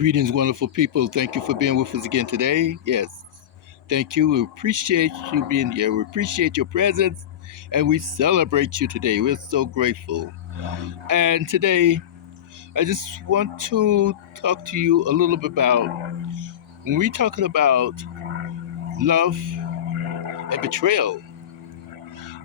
Greetings, wonderful people. Thank you for being with us again today. Yes, thank you. We appreciate you being here. We appreciate your presence and we celebrate you today. We're so grateful. And today, I just want to talk to you a little bit about when we're talking about love and betrayal.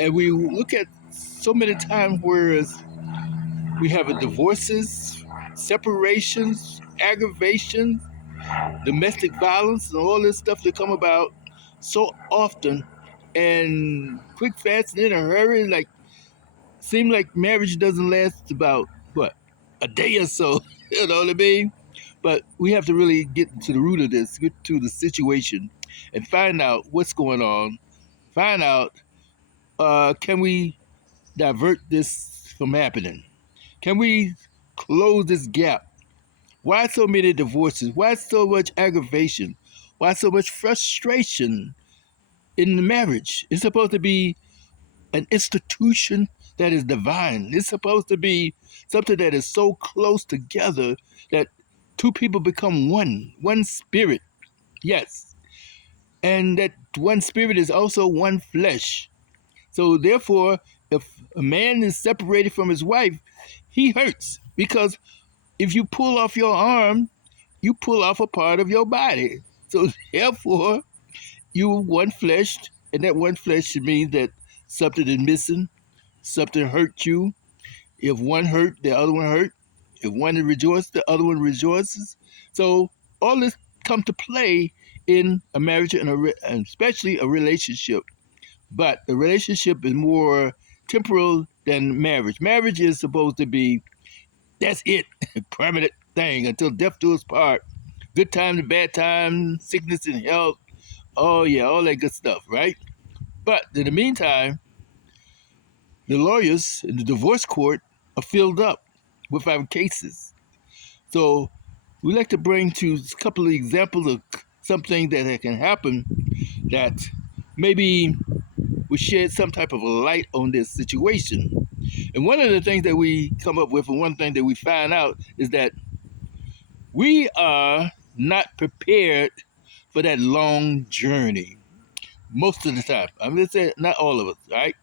And we look at so many times where we have divorces, separations, aggravations, domestic violence and all this stuff that come about so often and quick, fast, and in a hurry. Like, seem like marriage doesn't last about what, a day or so. You know what I mean? But we have to really get to the root of this, get to the situation, and find out what's going on. Find out, can we divert this from happening? Can we close this gap? Why so many divorces? Why so much aggravation? Why so much frustration in the marriage? It's supposed to be an institution that is divine. It's supposed to be something that is so close together that two people become one spirit. Yes. And that one spirit is also one flesh. So therefore, if a man is separated from his wife, he hurts because if you pull off your arm, you pull off a part of your body. So therefore, you one flesh, and that one flesh means that something is missing, something hurt you. If one hurt, the other one hurt. If one rejoices, the other one rejoices. So all this come to play in a marriage and especially a relationship. But the relationship is more temporal than marriage. Marriage is supposed to be, that's it, permanent thing until death do us part. Good times and bad times, sickness and health. Oh yeah, all that good stuff, right? But in the meantime, the lawyers in the divorce court are filled up with our cases. So we like to bring to a couple of examples of something that can happen that maybe will shed some type of a light on this situation. And one of the things that we come up with, and one thing that we find out, is that we are not prepared for that long journey most of the time. I'm going to say not all of us, right?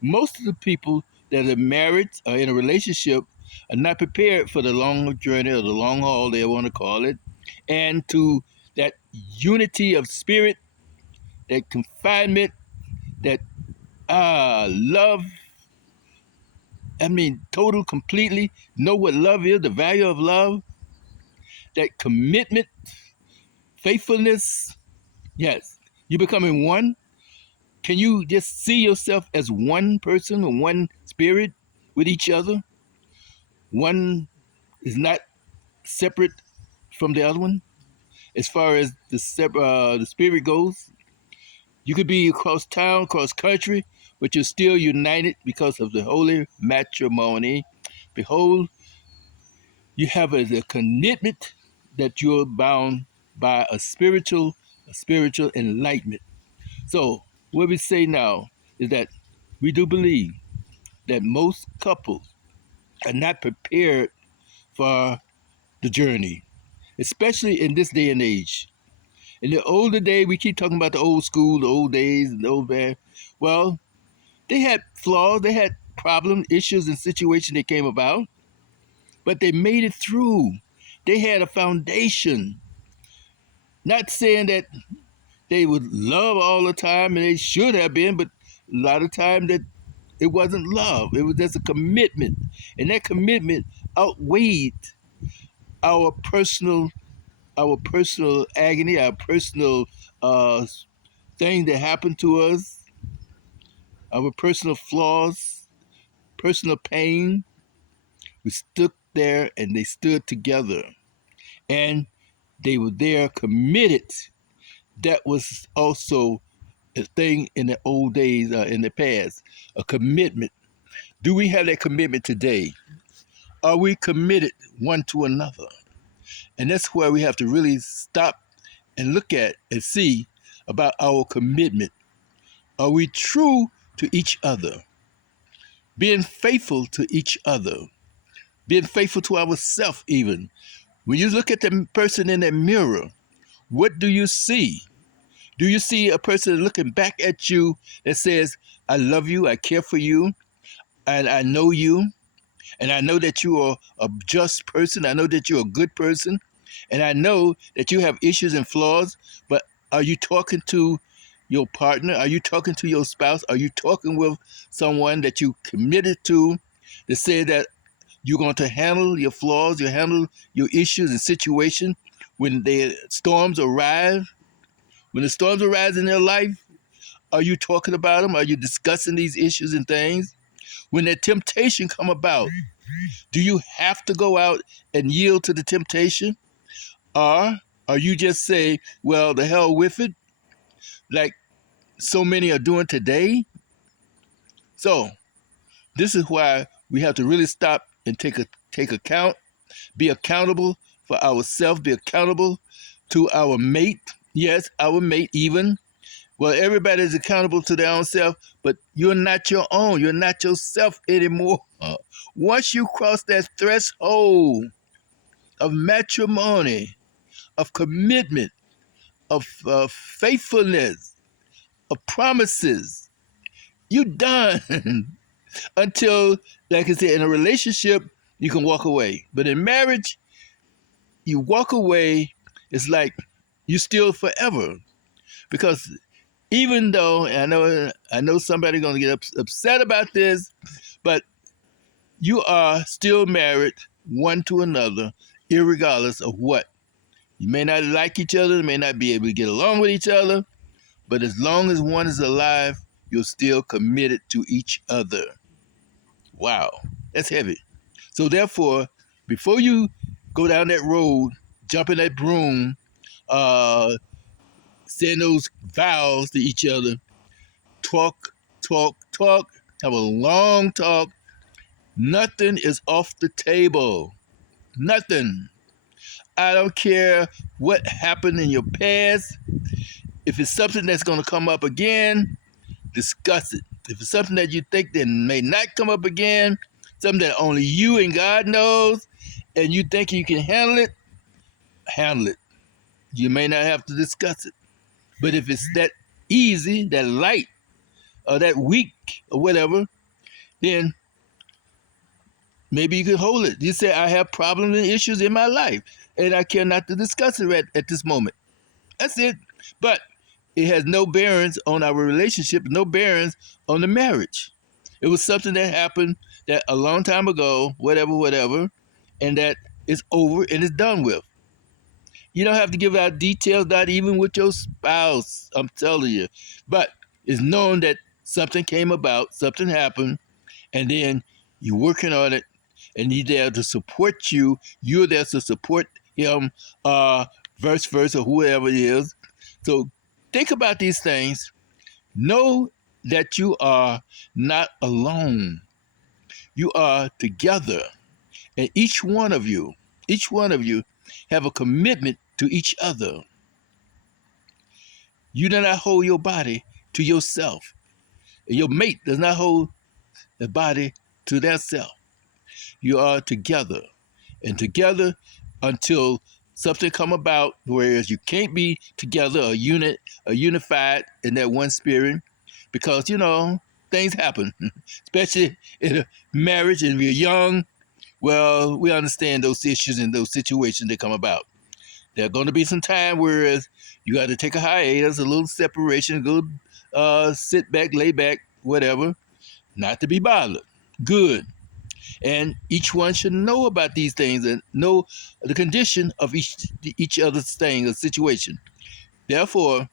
Most of the people that are married or in a relationship are not prepared for the long journey or the long haul, they want to call it, and to that unity of spirit, that confinement, that love. I mean, total, completely know what love is, the value of love, that commitment, faithfulness. Yes, you becoming one. Can you just see yourself as one person or one spirit with each other? One is not separate from the other one as far as the spirit goes. You could be across town, across country, but you're still united because of the holy matrimony. Behold, you have a commitment that you're bound by a spiritual enlightenment. So what we say now is that we do believe that most couples are not prepared for the journey, especially in this day and age. In the older day, we keep talking about the old school, the old days, and the old bad. Well, they had flaws, they had problems, issues, and situations that came about, but they made it through. They had a foundation. Not saying that they would love all the time, and they should have been, but a lot of time that it wasn't love. It was just a commitment, and that commitment outweighed our personal agony, our personal thing that happened to us, our personal flaws, personal pain. We stood there and they stood together. And they were there committed. That was also a thing in the old days, in the past, a commitment. Do we have that commitment today? Are we committed one to another? And that's where we have to really stop and look at and see about our commitment. Are we true to each other? Being faithful to each other, being faithful to ourselves even. When you look at the person in that mirror, what do you see? Do you see a person looking back at you that says, I love you, I care for you, and I know you, and I know that you are a just person, I know that you're a good person, and I know that you have issues and flaws, but are you talking to your partner? Are you talking to your spouse? Are you talking with someone that you committed to say that you're going to handle your flaws, you handle your issues and situations when the storms arrive? When the storms arise in their life, are you talking about them? Are you discussing these issues and things? When that temptation come about, do you have to go out and yield to the temptation? Or are you just say, well, the hell with it, like so many are doing today? So this is why we have to really stop and take account, be accountable for ourselves, be accountable to our mate. Yes, our mate even. Well, everybody is accountable to their own self, but you're not your own. You're not yourself anymore. Once you cross that threshold of matrimony, of commitment, of faithfulness, of promises, you done. Until, like I said, in a relationship, you can walk away. But in marriage, you walk away, it's like you still forever. Because even though I know somebody gonna get upset about this, but you are still married one to another, irregardless of what. You may not like each other, may not be able to get along with each other, but as long as one is alive, you're still committed to each other. Wow, that's heavy. So therefore, before you go down that road, jump in that broom, uh, saying those vows to each other, talk, talk, talk, have a long talk. Nothing is off the table. Nothing. I don't care what happened in your past. If it's something that's going to come up again, discuss it. If it's something that you think that may not come up again, something that only you and God knows, and you think you can handle it, handle it. You may not have to discuss it. But if it's that easy, that light, or that weak, or whatever, then maybe you can hold it. You say, I have problems and issues in my life, and I care not to discuss it at this moment. That's it. But it has no bearings on our relationship, no bearings on the marriage. It was something that happened that a long time ago, whatever, whatever, and that is over and is done with. You don't have to give out details, not even with your spouse, I'm telling you. But it's known that something came about, something happened, and then you're working on it, and he's there to support you. You're there to support him, vice versa, whoever it is. So think about these things. Know that you are not alone. You are together. And each one of you have a commitment to each other. You do not hold your body to yourself. Your mate does not hold the body to their self. You are together. And together until something come about, whereas you can't be together, a unit, a unified in that one spirit, because things happen, especially in a marriage and we're young. Well, we understand those issues and those situations that come about. There are going to be some time whereas you got to take a hiatus, a little separation, go sit back, lay back, whatever, not to be bothered. Good. And each one should know about these things and know the condition of each other's thing or situation. Therefore,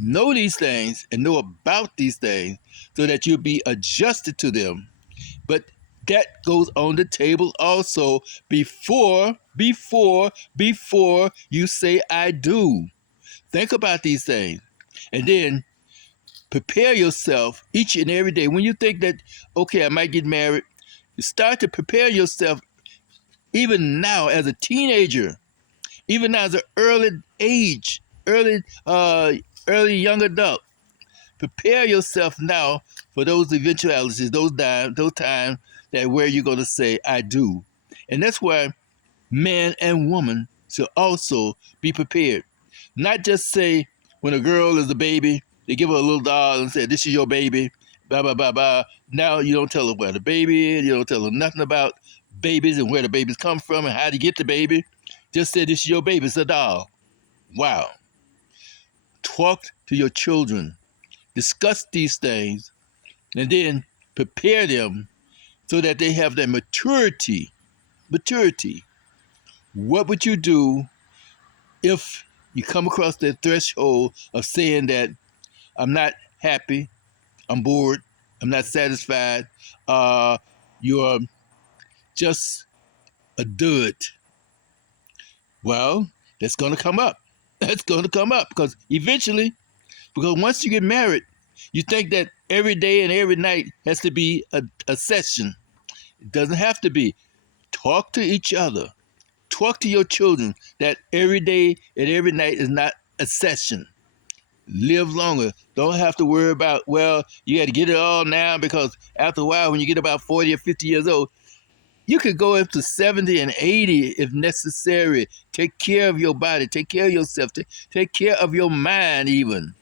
know these things and know about these things so that you'll be adjusted to them. But that goes on the table also before you say I do. Think about these things. And then prepare yourself each and every day. When you think that, okay, I might get married, start to prepare yourself even now as a teenager, even now as an early young adult. Prepare yourself now for those eventualities, those times that where you're going to say, I do. And that's why man and woman should also be prepared. Not just say when a girl is a baby, they give her a little doll and say, "This is your baby," blah blah blah blah. Now you don't tell her where the baby is, you don't tell her nothing about babies and where the babies come from and how to get the baby. Just say, "This is your baby, it's a doll." Wow. Talk to your children, discuss these things, and then prepare them so that they have that maturity. Maturity. What would you do if you come across that threshold of saying that I'm not happy, I'm bored, I'm not satisfied, you're just a dud? Well, that's going to come up. That's going to come up because eventually, because once you get married, you think that every day and every night has to be a session. It doesn't have to be. Talk to each other. Talk to your children that every day and every night is not a session. Live longer. Don't have to worry about, well, you got to get it all now because after a while, when you get about 40 or 50 years old, you could go up to 70 and 80 if necessary. Take care of your body. Take care of yourself. Take care of your mind even.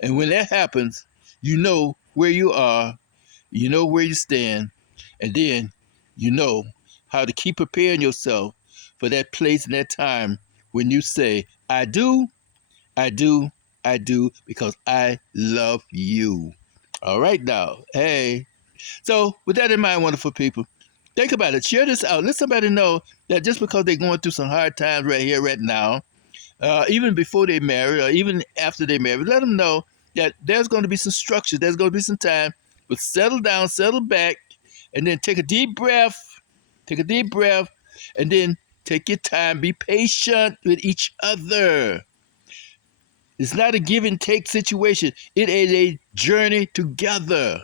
And when that happens, you know where you are. You know where you stand. And then you know how to keep preparing yourself for that place and that time when you say, I do, I do, I do, because I love you. All right now. Hey. So with that in mind, wonderful people, think about it. Share this out. Let somebody know that just because they're going through some hard times right here, right now, even before they marry or even after they marry, let them know that there's going to be some structure. There's going to be some time. But settle down, settle back, and then take a deep breath. Take a deep breath, and then take your time. Be patient with each other. It's not a give and take situation. It is a journey together.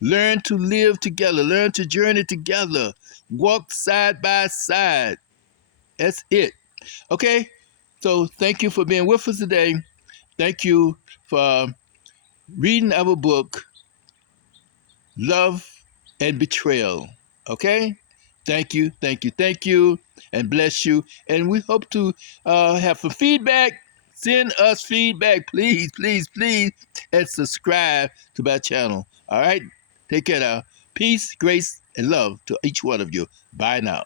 Learn to live together. Learn to journey together. Walk side by side. That's it. Okay? So thank you for being with us today. Thank you for reading our book, Love and Betrayal. Okay? Thank you, thank you, thank you, and bless you. And we hope to have some feedback. Send us feedback, please, please, please, and subscribe to my channel. All right? Take care now. Peace, grace, and love to each one of you. Bye now.